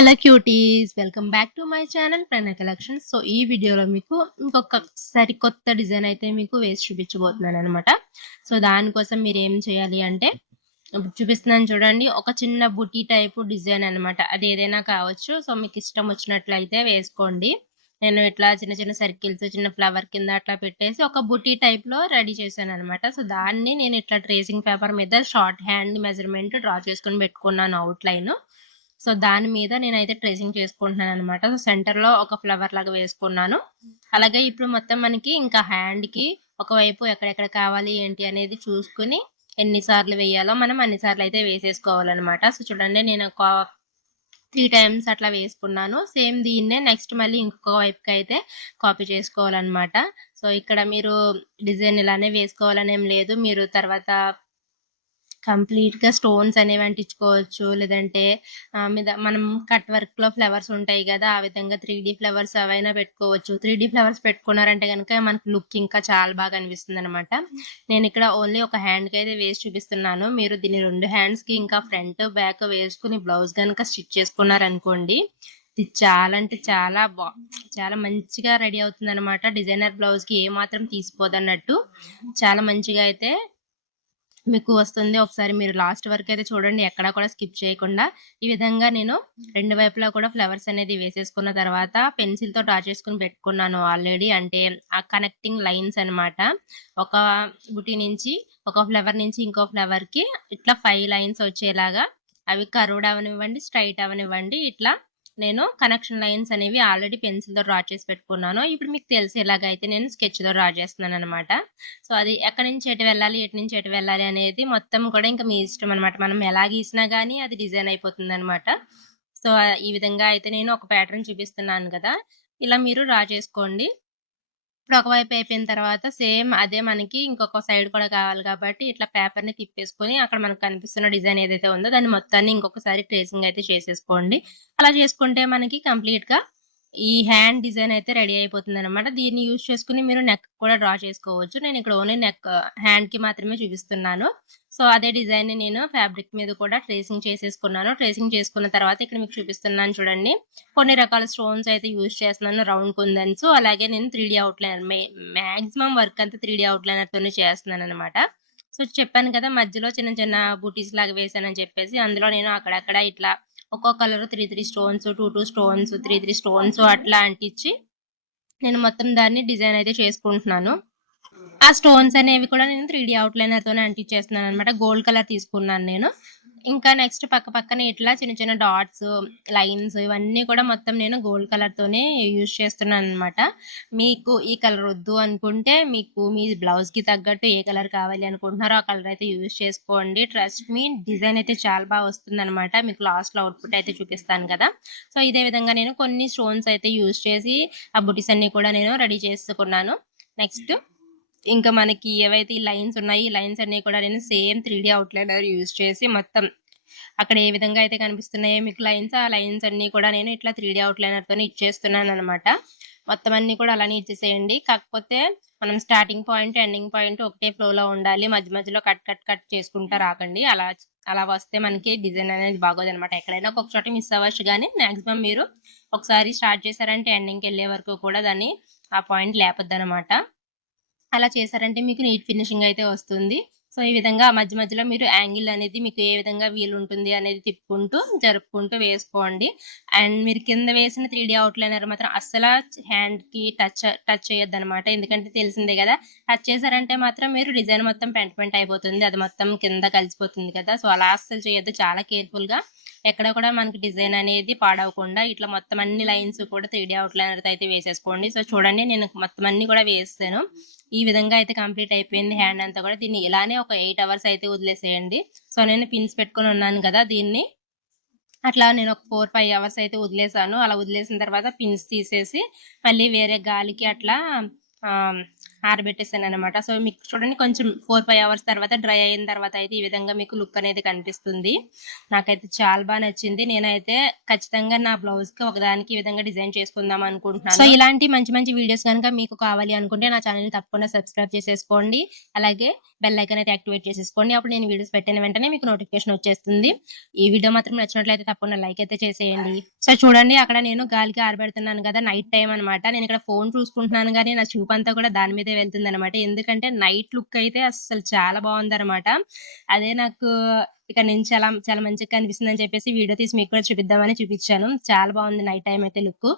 Hello cuties, welcome back to my channel Pranay collections. So ఈ వీడియోలో మీకు ఇంకొక సరికొత్త డిజైన్ అయితే మీకు వేసి చూపించబోతున్నాను అనమాట. సో దానికోసం మీరు ఏం చేయాలి అంటే ఇప్పుడు చూపిస్తున్నాను చూడండి, ఒక చిన్న బుటీ టైపు డిజైన్ అనమాట. అది ఏదైనా కావచ్చు. సో మీకు ఇష్టం వచ్చినట్లయితే వేసుకోండి. నేను ఇట్లా చిన్న చిన్న సర్కిల్స్, చిన్న ఫ్లవర్ కింద అట్లా పెట్టేసి ఒక బుటీ టైప్ లో రెడీ చేశాను అనమాట. సో దాన్ని నేను ఇట్లా ట్రేసింగ్ పేపర్ మీద షార్ట్ హ్యాండ్ మెజర్మెంట్ డ్రా చేసుకుని పెట్టుకున్నాను అవుట్ లైన్. సో దాని మీద నేనైతే ట్రేసింగ్ చేసుకుంటున్నాను అనమాట. సో సెంటర్ లో ఒక ఫ్లవర్ లాగా వేసుకున్నాను. అలాగే ఇప్పుడు మొత్తం మనకి ఇంకా హ్యాండ్ కి ఒకవైపు ఎక్కడెక్కడ కావాలి ఏంటి అనేది చూసుకుని ఎన్నిసార్లు వేయాలో మనం అన్నిసార్లు అయితే వేసేసుకోవాలన్నమాట. సో చూడండి, నేను ఒక 3 టైమ్స్ అట్లా వేసుకున్నాను. సేమ్ దీన్నే నెక్స్ట్ మళ్ళీ ఇంకొక వైపుకి అయితే కాపీ చేసుకోవాలన్నమాట. సో ఇక్కడ మీరు డిజైన్ ఇలానే వేసుకోవాలని ఏం లేదు. మీరు తర్వాత కంప్లీట్ గా స్టోన్స్ అనేవి అంటించుకోవచ్చు. లేదంటే మీద మనం కట్ వర్క్ లో ఫ్లవర్స్ ఉంటాయి కదా, ఆ విధంగా 3D ఫ్లవర్స్ అవైనా పెట్టుకోవచ్చు. 3D ఫ్లవర్స్ పెట్టుకున్నారంటే కనుక మనకి లుక్ ఇంకా చాలా బాగా అనిపిస్తుంది అనమాట. నేను ఇక్కడ ఓన్లీ ఒక హ్యాండ్ కి అయితే వేసి చూపిస్తున్నాను. మీరు దీన్ని 2 హ్యాండ్స్ కి ఇంకా ఫ్రంట్ బ్యాక్ వేసుకుని బ్లౌజ్ కనుక స్టిచ్ చేసుకున్నారనుకోండి, ఇది చాలా అంటే చాలా మంచిగా రెడీ అవుతుంది అనమాట. డిజైనర్ బ్లౌజ్ కి ఏ మాత్రం తీసిపోదన్నట్టు చాలా మంచిగా అయితే మీకు వస్తుంది. ఒకసారి మీరు లాస్ట్ వరకు అయితే చూడండి, ఎక్కడా కూడా స్కిప్ చేయకుండా. ఈ విధంగా నేను రెండు వైపులా కూడా ఫ్లవర్స్ అనేది వేసేసుకున్న తర్వాత పెన్సిల్ తో డ్రా చేసుకుని పెట్టుకున్నాను ఆల్రెడీ. అంటే ఆ కనెక్టింగ్ లైన్స్ అన్నమాట. ఒక బుటీ నుంచి ఒక ఫ్లవర్ నుంచి ఇంకో ఫ్లవర్ కి ఇట్లా 5 లైన్స్ వచ్చేలాగా, అవి కర్వ్డ్ అవనివ్వండి, స్ట్రైట్ అవనివ్వండి, ఇట్లా నేను కనెక్షన్ లైన్స్ అనేవి ఆల్రెడీ పెన్సిల్ తో డ్రా చేసి పెట్టుకున్నాను. ఇప్పుడు మీకు తెలిసేలాగా అయితే నేను స్కెచ్ తో డ్రా చేస్తున్నాను అనమాట. సో అది ఎక్కడి నుంచి ఎటు వెళ్ళాలి, ఎటు నుంచి ఎటు వెళ్ళాలి అనేది మొత్తం కూడా ఇంకా మీ ఇష్టం అనమాట. మనం ఎలా గీసినా గానీ అది డిజైన్ అయిపోతుంది అనమాట. సో ఈ విధంగా అయితే నేను ఒక ప్యాటర్న్ చూపిస్తున్నాను కదా, ఇలా మీరు డ్రా చేసుకోండి. ఇప్పుడు ఒకవైపు అయిపోయిన తర్వాత సేమ్ అదే మనకి ఇంకొక సైడ్ కూడా కావాలి కాబట్టి ఇట్లా పేపర్ ని తిప్పేసుకొని అక్కడ మనకు కనిపిస్తున్న డిజైన్ ఏదైతే ఉందో దాన్ని మొత్తాన్ని ఇంకొకసారి ట్రేసింగ్ అయితే చేసేసుకోండి. అలా చేసుకుంటే మనకి కంప్లీట్ గా ఈ హ్యాండ్ డిజైన్ అయితే రెడీ అయిపోతుంది అనమాట. దీన్ని యూజ్ చేసుకుని మీరు నెక్ కూడా డ్రా చేసుకోవచ్చు. నేను ఇక్కడ ఓన్లీ నెక్ హ్యాండ్ కి మాత్రమే చూపిస్తున్నాను. సో అదే డిజైన్ ని నేను ఫ్యాబ్రిక్ మీద కూడా ట్రేసింగ్ చేసేసుకున్నాను. ట్రేసింగ్ చేసుకున్న తర్వాత ఇక్కడ మీకు చూపిస్తున్నాను చూడండి, కొన్ని రకాల స్టోన్స్ అయితే యూజ్ చేస్తున్నాను. రౌండ్ కుందన్స్, అలాగే నేను 3D అవుట్లైనర్ మాక్సిమం వర్క్ అంతా 3D అవుట్లైనర్ తోనే చేస్తున్నాను అనమాట. సో చెప్పాను కదా, మధ్యలో చిన్న చిన్న బూటీస్ లాగా వేసానని చెప్పేసి, అందులో నేను అక్కడక్కడ ఇట్లా ఒక్కో కలర్ 3 స్టోన్స్, 2 స్టోన్స్, 3 స్టోన్స్ అట్లా అంటించి నేను మొత్తం దాన్ని డిజైన్ అయితే చేసుకుంటున్నాను. ఆ స్టోన్స్ అనేవి కూడా నేను 3D అవుట్లైనర్ తోనే అంటించేస్తున్నాను అనమాట. గోల్డ్ కలర్ తీసుకున్నాను నేను. ఇంకా నెక్స్ట్ పక్క పక్కన ఇట్లా చిన్న చిన్న డాట్స్, లైన్స్ ఇవన్నీ కూడా మొత్తం నేను గోల్డ్ కలర్ తోనే యూజ్ చేస్తున్నాను అనమాట. మీకు ఈ కలర్ వద్దు అనుకుంటే, మీకు మీ బ్లౌజ్ కి తగ్గట్టు ఏ కలర్ కావాలి అనుకుంటున్నారో ఆ కలర్ అయితే యూజ్ చేసుకోండి. ట్రస్ట్ మీ, డిజైన్ అయితే చాలా బాగా వస్తుంది అనమాట. మీకు లాస్ట్ లో అవుట్పుట్ అయితే చూపిస్తాను కదా. సో ఇదే విధంగా నేను కొన్ని స్టోన్స్ అయితే యూజ్ చేసి ఆ బుటీస్ అన్ని కూడా నేను రెడీ చేసుకున్నాను. నెక్స్ట్ ఇంకా మనకి ఏవైతే ఈ లైన్స్ ఉన్నాయి, ఈ లైన్స్ అన్ని కూడా నేను సేమ్ 3D అవుట్లైనర్ యూజ్ చేసి మొత్తం అక్కడ ఏ విధంగా అయితే కనిపిస్తున్నాయో మీకు లైన్స్, ఆ లైన్స్ అన్ని కూడా నేను ఇట్లా 3D అవుట్లైనర్ తోనే ఇచ్చేస్తున్నాను అనమాట. మొత్తం అన్ని కూడా అలానే ఇచ్చేసేయండి. కాకపోతే మనం స్టార్టింగ్ పాయింట్ ఎండింగ్ పాయింట్ ఒకటే ఫ్లో లో ఉండాలి. మధ్య మధ్యలో కట్ కట్ కట్ చేసుకుంటా రాకండి. అలా అలా వస్తే మనకి డిజైన్ అనేది బాగోదు అనమాట. ఎక్కడైనా ఒక చోట మిస్ అవ్వచ్చు, కానీ మాక్సిమం మీరు ఒకసారి స్టార్ట్ చేశారంటే ఎండింగ్కి వెళ్ళే వరకు కూడా దాన్ని ఆ పాయింట్ లేపొద్దు అనమాట. అలా చేశారంటే మీకు నీట్ ఫినిషింగ్ అయితే వస్తుంది. సో ఈ విధంగా మధ్య మధ్యలో మీరు యాంగిల్ అనేది మీకు ఏ విధంగా వీలుంటుంది అనేది తిప్పుకుంటూ జరుపుకుంటూ వేసుకోండి. అండ్ మీరు కింద వేసిన 3D అవుట్లైనర్ మాత్రం అస్సలు హ్యాండ్ కి టచ్ చేయొద్దు అనమాట. ఎందుకంటే తెలిసిందే కదా, టచ్ చేశారంటే మాత్రం మీరు డిజైన్ మొత్తం పెంట అయిపోతుంది, అది మొత్తం కింద కలిసిపోతుంది కదా. సో అలా అస్సలు చేయొద్దు. చాలా కేర్ఫుల్ గా ఎక్కడ కూడా మనకి డిజైన్ అనేది పాడవకుండా ఇట్లా మొత్తం అన్ని లైన్స్ కూడా 3D అవుట్లైనర్ అయితే వేసేసుకోండి. సో చూడండి, నేను మొత్తం అన్ని కూడా వేస్తాను. ఈ విధంగా అయితే కంప్లీట్ అయిపోయింది హ్యాండ్ అంతా కూడా. దీన్ని ఇలానే ఒక 8 అవర్స్ అయితే వదిలేసేయండి. సో నేను పిన్స్ పెట్టుకొని ఉన్నాను కదా, దీన్ని అట్లా నేను ఒక 4-5 అవర్స్ అయితే వదిలేసాను. అలా వదిలేసిన తర్వాత పిన్స్ తీసేసి మళ్ళీ వేరే గాలికి అట్లా ఆరబెట్టేసాను అనమాట. సో మీకు చూడండి కొంచెం 4-5 అవర్స్ తర్వాత డ్రై అయిన తర్వాత అయితే ఈ విధంగా మీకు లుక్ అనేది కనిపిస్తుంది. నాకైతే చాలా బాగా నచ్చింది. నేనైతే ఖచ్చితంగా నా బ్లౌజ్ కి ఒకదానికి ఈ విధంగా డిజైన్ చేసుకుందాం అనుకుంటున్నాను. సో ఇలాంటి మంచి మంచి వీడియోస్ కనుక మీకు కావాలి అనుకుంటే నా ఛానల్ తప్పకుండా సబ్స్క్రైబ్ చేసేసుకోండి. అలాగే బెల్ ఐకాన్ అయితే యాక్టివేట్ చేసేసుకోండి. అప్పుడు నేను వీడియోస్ పెట్టిన వెంటనే మీకు నోటిఫికేషన్ వచ్చేస్తుంది. ఈ వీడియో మాత్రం నచ్చినట్లయితే తప్పకుండా లైక్ అయితే చేసేయండి. సో చూడండి అక్కడ నేను గాలికి ఆరబెడుతున్నాను కదా, నైట్ టైం అనమాట. నేను ఇక్కడ ఫోన్ చూసుకుంటున్నాను కానీ నా చూపు అంతా కూడా దాని మీదే వెళ్తుంది అనమాట. ఎందుకంటే నైట్ లుక్ అయితే అసలు చాలా బాగుంది అనమాట. అదే నాకు ఇక్కడ నుంచి చాలా చాలా మంచిగా కనిపిస్తుంది అని చెప్పేసి వీడియో తీసి మీకు కూడా చూపిద్దామని చూపించాను. చాలా బాగుంది నైట్ టైం అయితే లుక్.